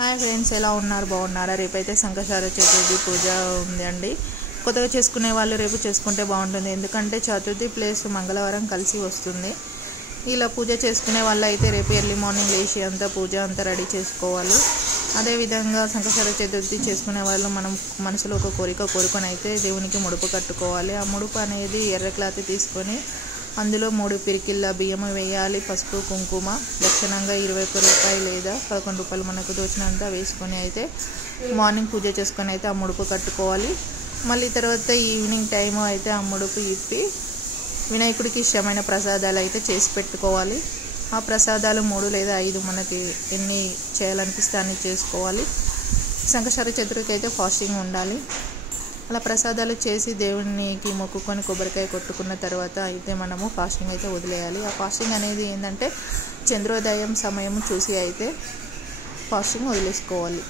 Hi friends, ఎలా ఉన్నారు? బాగున్నారా? రేపైతే సంకష్టార చతుర్థి పూజ ఉంది అండి. కొత్తగా చేసుకునే వాళ్ళు రేపు చేసుకుంటే బాగుంటుంది, ఎందుకంటే చతుర్థి ప్లస్ మంగళవారం కలిసి వస్తుంది. ఇలా పూజ చేసుకునే వాళ్ళు అయితే రేపు ఎర్లీ మార్నింగ్ లేచి అంతా పూజ అంతా రెడీ చేసుకోవాలి. అదేవిధంగా సంకష్టార చతుర్థి చేసుకునే వాళ్ళు మనం మనసులో ఒక కోరుకొని అయితే దేవునికి ముడుపు కట్టుకోవాలి. ఆ ముడుపు అనేది ఎర్ర క్లాత్ తీసుకొని అందులో 3 పిరికిళ్ళ బియ్యం వేయాలి. పసుపు కుంకుమ దక్షిణంగా 21 రూపాయలు లేదా 11 రూపాయలు మనకు దోచినంత వేసుకొని అయితే మార్నింగ్ పూజ చేసుకొని అయితే ఆ ముడుపు కట్టుకోవాలి. మళ్ళీ తర్వాత ఈవినింగ్ టైం అయితే ఆ ముడుపు ఇప్పి వినాయకుడికి ఇష్టమైన ప్రసాదాలు అయితే చేసి పెట్టుకోవాలి. ఆ ప్రసాదాలు 3 లేదా 5 మనకి ఎన్ని చేయాలనిపిస్తే అన్ని చేసుకోవాలి. సంకష్టార చతుర్థికి అయితే ఫాస్టింగ్ ఉండాలి. అలా ప్రసాదాలు చేసి దేవునికి మొక్కుకొని కొబ్బరికాయ కొట్టుకున్న తర్వాత అయితే మనము ఫాస్టింగ్ అయితే వదిలేయాలి. ఆ ఫాస్టింగ్ అనేది ఏంటంటే చంద్రోదయం సమయం చూసి అయితే ఫాస్టింగ్ వదిలేసుకోవాలి.